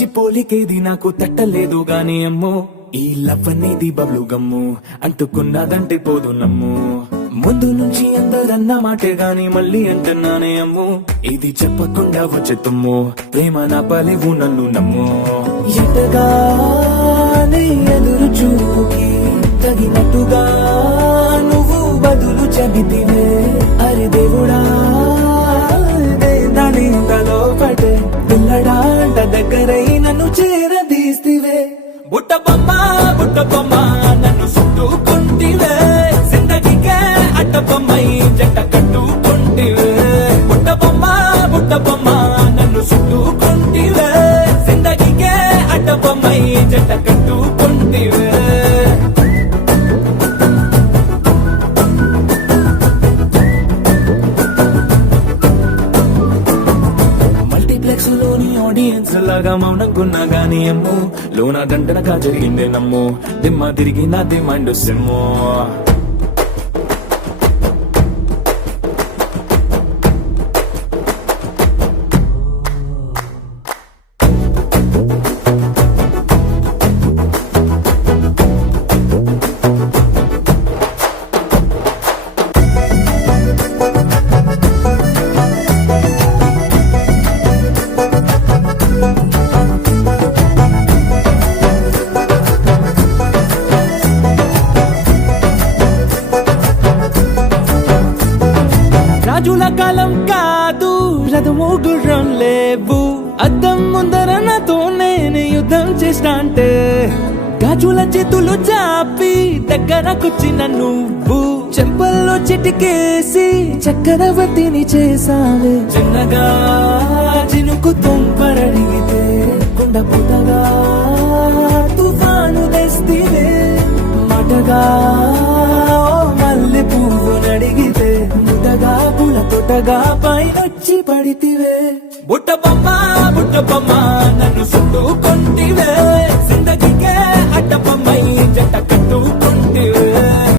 మించి పోలికేది నాకు తట్టలేదు గాని అమ్మో ఈ లవ్ అనేది బబ్లు గమ్ము అంటుకున్నదంటే పోదు నమ్ము ముందు నుంచి అందరన్న మాటే గాని మళ్ళీ అంటున్నానే అమ్ము ఇది చెప్పకుండా వచ్చే తుమ్ము ప్రేమ నా పలివు నన్ను నమ్ము ఎంతగానే ఎదురు చూకి తగినట్టుగా నువ్వు బదులు చెబితివే అరే దేవుడా దాని తలో పడే పిల్లడాంట దగ్గరై నన్ను చేరదీస్తివే బుట్ట బొమ్మ నన్ను చుట్టుకుంటివే జిందగీకే అడ్డ బొమ్మై జంట కట్టుకుంటివే బుట్ట బొమ్మ నన్ను చుట్టుకుంటివే జిందగీకే అడ్డ బొమ్మై జంట కట్టుకుంటివే మల్టీప్లెక్స్ లోని ఆడియన్స్ లాగా మౌనంకున్నా గానీ అమ్ము లోన దండనగా జరిగిందే నమ్ము దిమ్మ తిరిగి నాది మైండ్ సిమ్ము రాజుల కాలం కాదు రథము గుర్రం లేవు అద్దం ముందర నాతో నేను యుద్ధం చేస్తా అంటే గాజుల చేతులు చాపి దగ్గరకొచ్చిన నువ్వు చెంపల్లో చిటికేసి చక్రవర్తిని చేసావే చిన్నగా చినుకు తుంపరడిగితే కుండపుతగా తుఫాను తెస్తివే మాటగా మల్లె పువ్వు నడిగితే ముద్దగా పుల తొట్టగా పైనొచ్చి పడితివే బుట్ట బొమ్మ నన్ను చుట్టూ